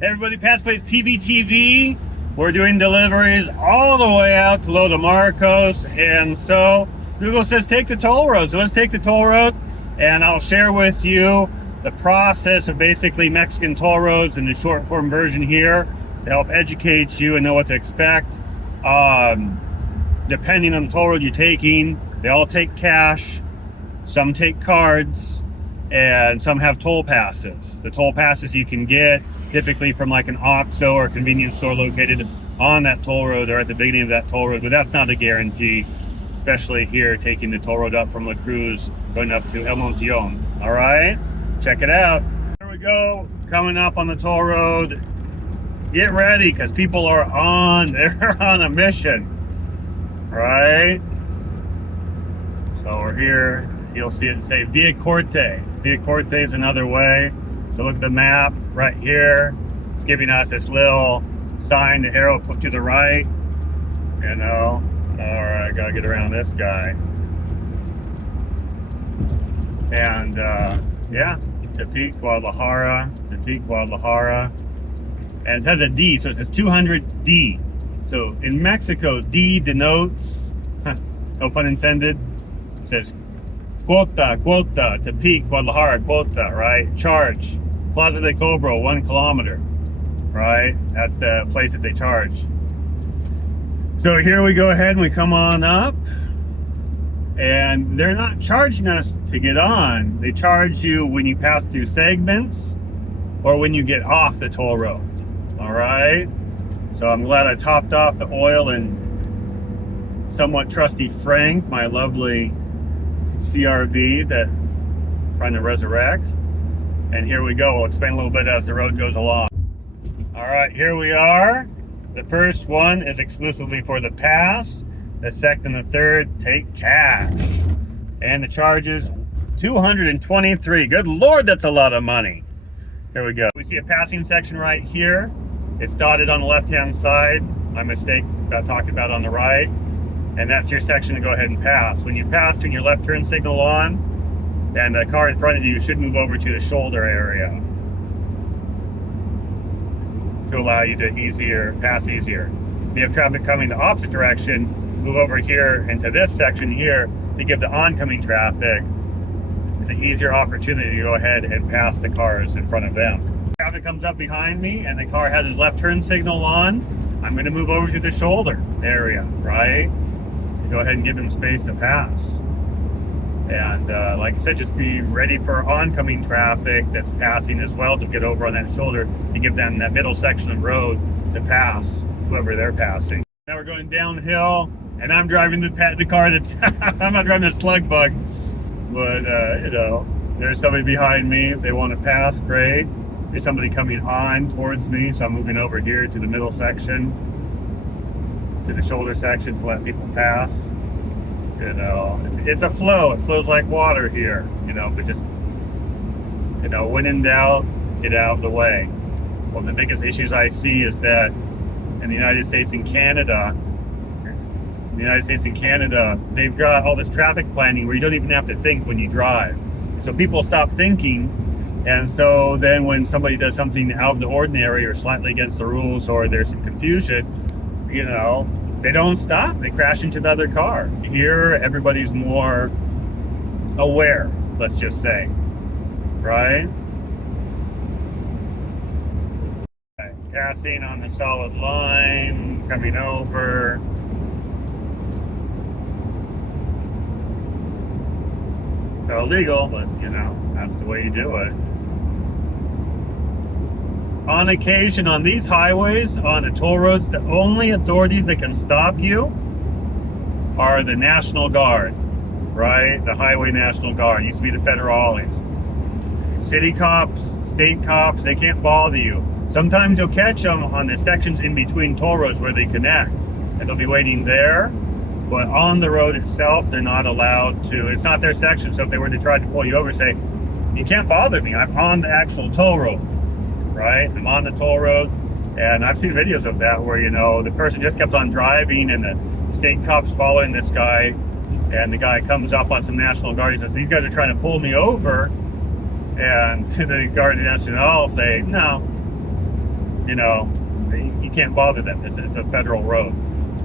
Hey everybody, PatsPlatesPV TV. We're doing deliveries all the way out to Lo de Marcos, and so Google says take the toll road. So let's take the toll road, and I'll share with you the process of basically Mexican toll roads in the short form version here to help educate you and know what to expect. Depending on the toll road you're taking, they all take cash, some take cards, and some have toll passes. The toll passes you can get typically from like an OXXO or a convenience store located on that toll road or at the beginning of that toll road, but that's not a guarantee, especially here taking the toll road up from Cruz going up to Monteon. All right, check it out. Here we go, coming up on the toll road. Get ready, because people are they're on a mission, right? So we're here. You'll see it say Via Corta. Via Corta is another way. So look at the map right here. It's giving us this little sign, the arrow put to the right. You know, all right, gotta get around this guy. And yeah, Tepic, Guadalajara. And it has a D, so it says 200D. So in Mexico, D denotes, no pun intended, it says Cuota, Tepic, Guadalajara, Cuota, right? Charge. Plaza de Cobro, 1 kilometer, right? That's the place that they charge. So here we go ahead and we come on up, and they're not charging us to get on. They charge you when you pass through segments or when you get off the toll road, all right? So I'm glad I topped off the oil in somewhat trusty Frank, my lovely CRV that I'm trying to resurrect. And here we go. We'll explain a little bit as the road goes along. All right, here we are. The first one is exclusively for the pass. The second and the third take cash. And the charge is $223. Good Lord, that's a lot of money. Here we go. We see a passing section right here. It's dotted on the left-hand side. My mistake about talking about on the right. And that's your section to go ahead and pass. When you pass, turn your left turn signal on, and the car in front of you should move over to the shoulder area to allow you to pass easier. If you have traffic coming the opposite direction, move over here into this section here to give the oncoming traffic the easier opportunity to go ahead and pass the cars in front of them. Traffic comes up behind me and the car has his left turn signal on. I'm going to move over to the shoulder area, right? Go ahead and give him space to pass. And like I said, just be ready for oncoming traffic that's passing as well to get over on that shoulder to give them that middle section of road to pass whoever they're passing. Now we're going downhill, and I'm driving the car that's I'm not driving a slug bug, but you know, there's somebody behind me. If they want to pass, great. There's somebody coming on towards me, so I'm moving over here to the middle section, to the shoulder section to let people pass. You know, it's a flow. It flows like water here, you know, but just, you know, when in doubt, get out of the way. One of the biggest issues I see is that in the United States and Canada, they've got all this traffic planning where you don't even have to think when you drive. So people stop thinking, and so then when somebody does something out of the ordinary or slightly against the rules, or there's some confusion, you know, they don't stop. They crash into the other car. Here, everybody's more aware, let's just say, right? Okay. Passing on the solid line, coming over. So illegal, but you know, that's the way you do it. On occasion, on these highways, on the toll roads, the only authorities that can stop you are the National Guard, right? The Highway National Guard. It used to be the federales. City cops, state cops, they can't bother you. Sometimes you'll catch them on the sections in between toll roads where they connect, and they'll be waiting there. But on the road itself, they're not allowed to. It's not their section, so if they were to try to pull you over, say, you can't bother me. I'm on the actual toll road. Right? I'm on the toll road, and I've seen videos of that where, you know, the person just kept on driving and the state cops following this guy, and the guy comes up on some National Guard. He says, these guys are trying to pull me over, and the Guardia National say, no, you know, you can't bother them. This is a federal road.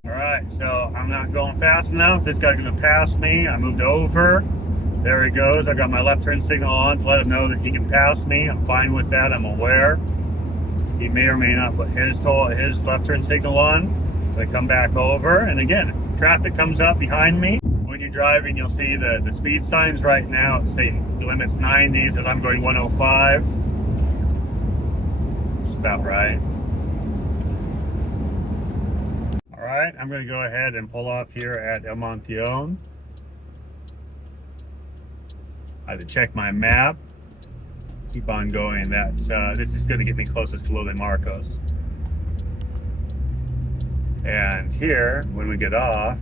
All right, so I'm not going fast enough. This guy's gonna pass me. I moved over. There he goes. I got my left turn signal on to let him know that he can pass me. I'm fine with that. I'm aware. He may or may not put his left turn signal on. So I come back over, and again, if traffic comes up behind me, when you're driving, you'll see the speed signs right now. It's saying the limit's 90, as I'm going 105. It's about right. All right, I'm going to go ahead and pull off here at El Monteon. I have to check my map. Keep on going. This is going to get me closest to Lily Marcos. And here, when we get off,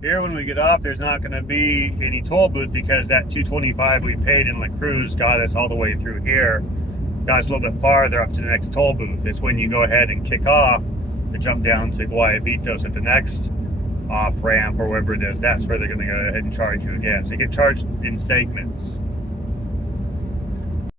there's not going to be any toll booth because that $225 we paid in La Cruz got us all the way through here. Got us a little bit farther up to the next toll booth. It's when you go ahead and kick off to jump down to Guayabitos at the next off ramp or wherever it is. That's where they're going to go ahead and charge you again. So you get charged in segments.